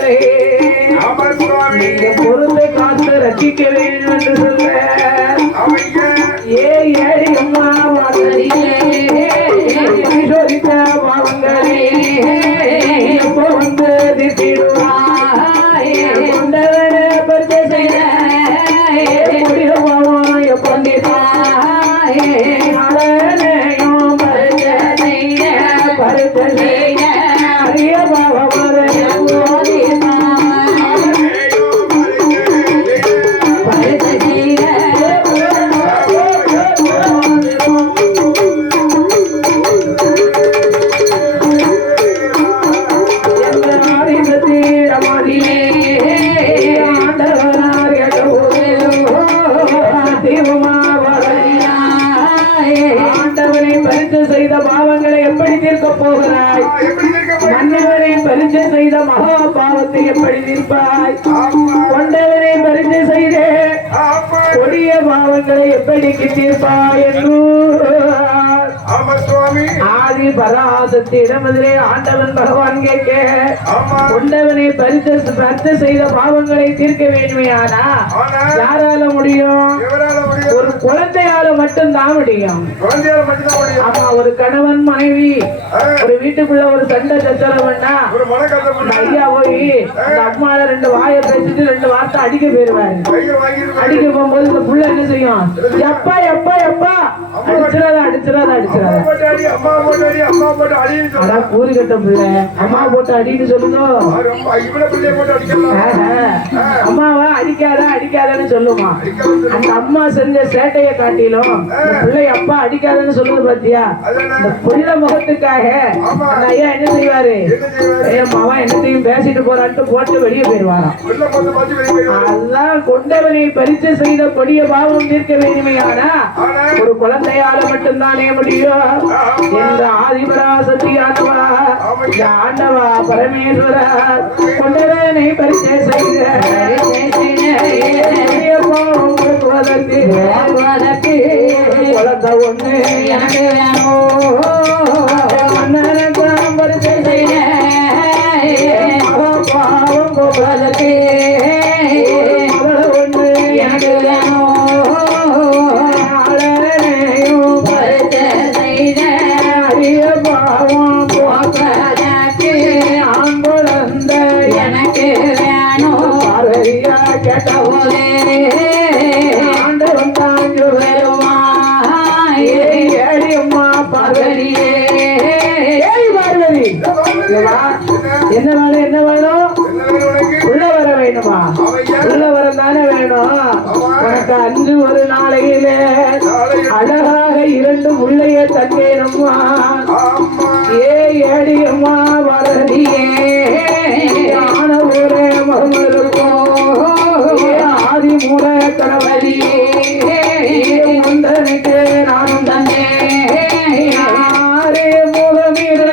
பாவங்களை பொறுமை காத்து ரசிக்க வேண்டும் என்று சொல்ற ஏழி அம்மா சோதித்த பாவங்களே எப்போ வந்து திட்டிடுவாய் கொண்டவனை பரிச்சை செய்த முடிய பாவம் எப்போ அழனையும் பரிச்சை செய்ய அரிய பாவம் செய்த பாவங்களை எப்படி தீர்க்க போகிறாய்? மன்னவனை பரிச்சை செய்த மகா பாவத்தை எப்படி தீர்ப்பாய்? கொண்டவனை பரிச்சை செய்தே கொடிய பாவங்களை எப்படி தீர்ப்பாய் என்று ஆதி பராசக்தியிடமிலே ஆண்டவன் பகவான் கேட்க கொண்டவனை பரிச்சை செய்த பாவங்களை தீர்க்க வேண்டுமையானா யாரால முடியும்? ஒரு குழந்தையால மட்டும்தான் முடியும். ஆமா, ஒரு கணவன் மனைவி ஒரு வீட்டுக்குள்ள ஒரு சண்டை சச்சரவுன்னா ஐயா போய் அந்த அம்மால ரெண்டு வாயை பேசிட்டு ரெண்டு வார்த்தை அடிக்க போயிருவாரு. அடிக்க போகும்போது இந்த புள்ள என்ன செய்யும்? எப்பா எப்பா எப்பா அடிச்சிடாத கூறி கட்ட பிள்ளை அம்மா போட்டு அடின்னு சொல்லுங்க. அம்மாவா அடிக்காதன்னு சொல்லுமா. அந்த அம்மா செஞ்ச சேட்டையை காட்டிலும் பிள்ளை அப்பா அடிக்காதன்னு சொல்லுது பாத்தியா? இந்த புள்ள முகத்துக்காக அந்த ஐயா என்ன செய்வாரு? அம்மாவா என்னத்தையும் பேசிட்டு போறான்ட்டு போட்டு வெளியே போயிருவாராம். அதான் கொண்டவனை பரிச்சை செய்த கொடிய பாவம் தீர்க்க வேண்டுமையானா ஒரு குழந்தையால மட்டும்தானே முடியும் என்ற ஆதிபராசக்தி ஆண்டவா பரமேஸ்வரா கொண்டவனை பரிச்சை செய்த குழந்தை ஒண்ணு எனக்கு வேணும் பரிச்சை செய்ய பாவம் கோபாலக்கு ஒண்ணு எனக்கு வேணும் என்ன வேணும்? உள்ள வர வேணுமா? உள்ள வர தானே வேணும். உனக்கு அன்று ஒரு நாளையிலே அழகாக இரண்டு முள்ளையே தந்தேனம்மா. ஏடியம்மா வரதியே ஆன ஊரே மகமருக்கும் ஆதி மூல கணவதியே முந்தனுக்கு